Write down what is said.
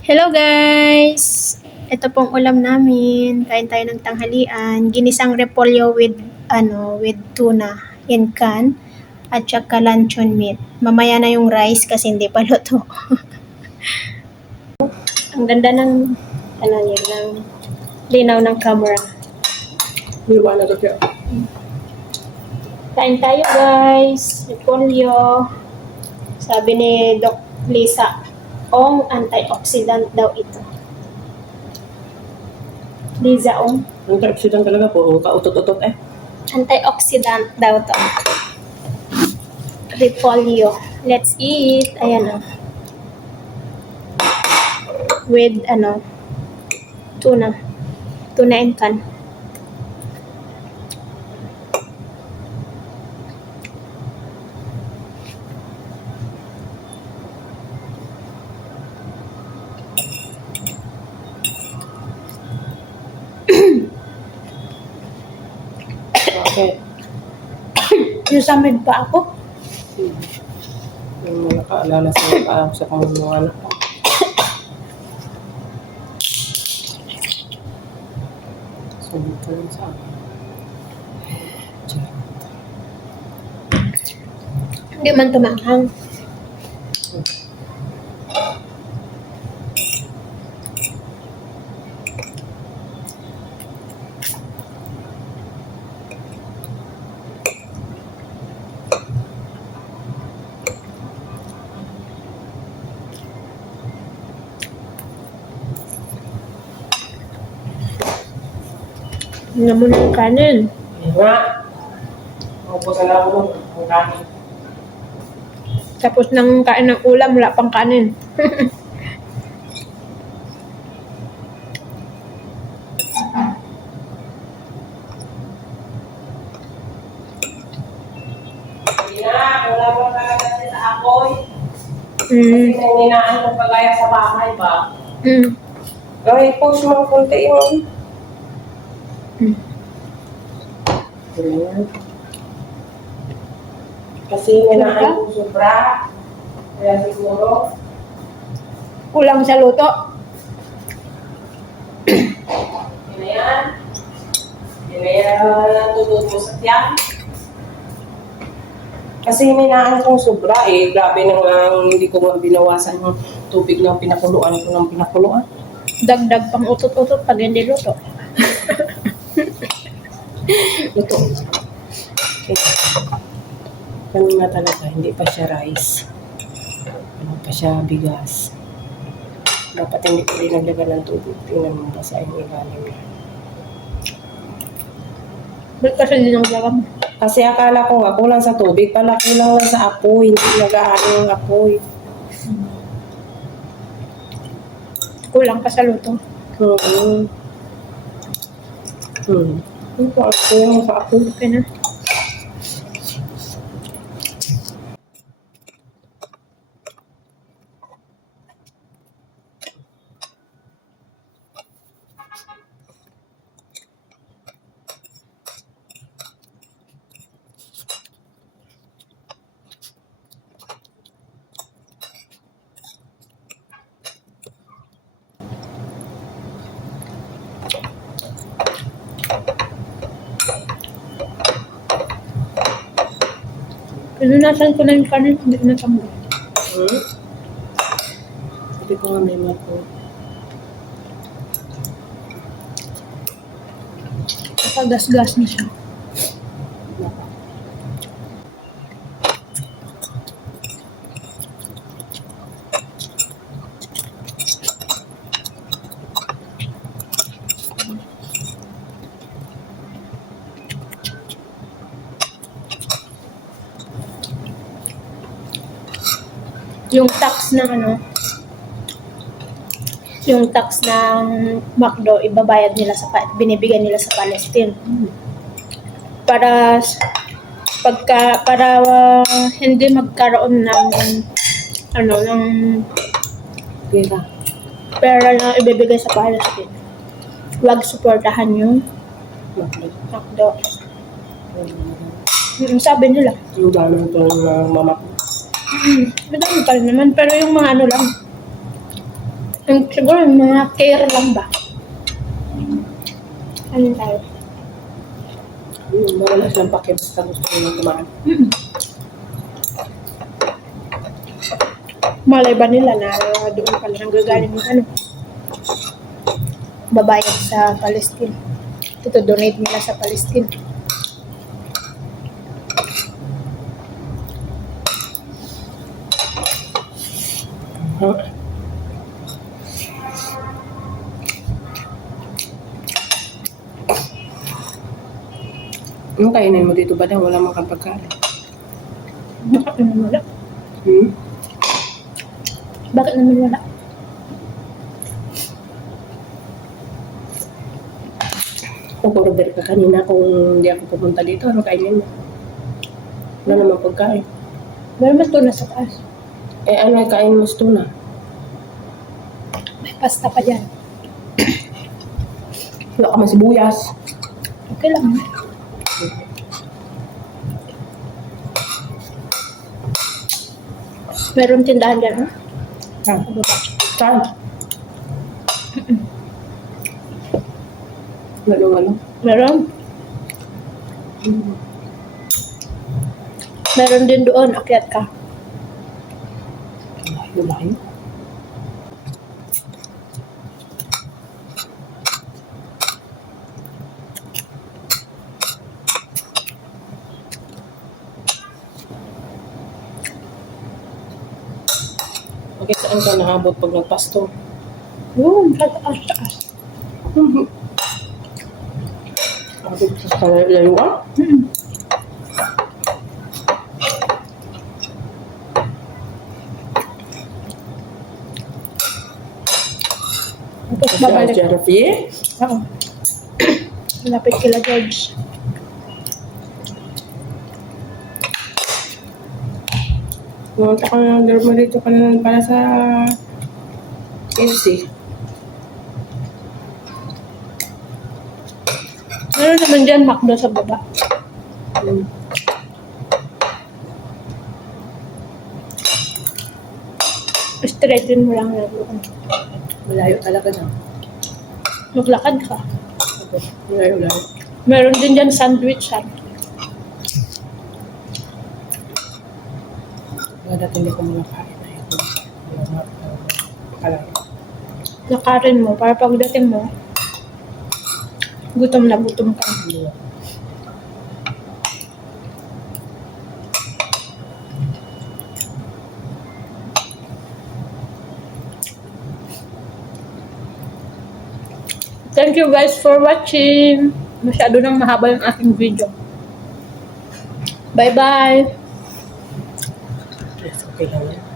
Hello guys! Ito pong ulam namin. Kain tayo ng tanghalian. Ginisang repolyo with tuna in can at saka luncheon meat. Mamaya na yung rice kasi hindi pa luto. Ang ganda ng ng linaw ng camera. Liwanag na siya. Kain tayo guys. Repolyo. Sabi ni Doc Lisa, antioxidant daw ito. Liza, Antioxidant talaga po. Kautot-utot eh. antioxidant daw to. Repolyo. Let's eat. Ayan o. With tuna. Tuna and can. Bakit? Yung samid pa ako. Yung nakaalala sa mga anak ko. Sabi ko lang sa akin. Hindi man tumanghang. Tingnan mo ng kanin. Ayun nga. Maupusan na ako nung ang kanin. Tapos nang kain ng ulam, wala pang kanin. Hindi na. Wala pang kakagasin sa apoy. Mm. Kasi nanginaan kong kagaya sa bahay ba? Mm. Gawin post mo kunti yung... Ayan. Kasi nanginaan ko sobra. Kaya siguro... Kulang sa luto. Yun na yan. Yun na yan. Tututo sa tiyan. Kasi minaan kong sobra eh. Grabe nang hindi ko binawasan yung tubig na pinakuluan ko ng pinakuluan. Dagdag pang utot-utot pag hindi luto. Ito. Okay. Ganun na talaga. Hindi pa siya rice. Ano pa siya bigas. Dapat hindi ko rin naglagan ng tubig. Tingnan mo ba sa yung ilalim niya. Ba't kasi hindi nang lagam? Kasi akala ko nga kulang sa tubig. Pala kulang lang sa apoy. Hindi nag-aano yung apoy. Kulang pa sa luto. Ano po ako yung sa apoy? Okay na. Pinunasan ko na yung kanin, hindi ko natanggal. Sabi ko nga may mako. Nakagas-gas na siya. Yung tax ng yung tax ng McDo, ibabayad nila binibigay nila sa Palestine. Para hindi magkaroon ng ng pera na ibibigay sa Palestine. Huwag suportahan yung McDo. Sabi nila. Yung dami ito ng mama ko. Madami pa rin naman, pero yung mga ano lang, Siguro mga care lang ba? Ano tayo? Wala silang pake basta gusto nyo kumain. Malay ba nila na doon pala nanggagaling ng ano? Babayad sa Palestine. Ito, donate nila sa Palestine. Huh? Anong kainin mo dito ba daw? Wala mang kapagkain. Bakit naman wala? Hmm? Bakit naman wala? Nag-order ka kanina kung hindi ako pupunta dito. Ano kainin mo? Wala namang pagkain. Meron mas doon sa taas. Eh, ano kain mo sa tuna? May pasta pa dyan. Wala ka man sibuyas. Okay lang. Meron tindahan dyan, no? Saan? Sa baba. Saan? Ano? Meron. Meron din doon, akyat ka. Layo. Okay, saan ka nahabot pag nagpasto? Yun, sa taas. Habot sa layuan? Tapos babalik. Geography? Oo. Malapit kila George. Pumunta ka na dito ka na para sa KFC. Meron naman dyan, McDo sa baba. Straighten mo lang lang doon. Malayo talaga na. Maglakad ka. Malayo. Meron din dyan sandwich, ha? Dati hindi ko muna kain na ito. Kalayo. Lakarin mo para pagdating mo, gutom na gutom ka. Thank you guys for watching. Masyado nang mahaba yung aking video. Bye-bye! Yes, okay lang yan.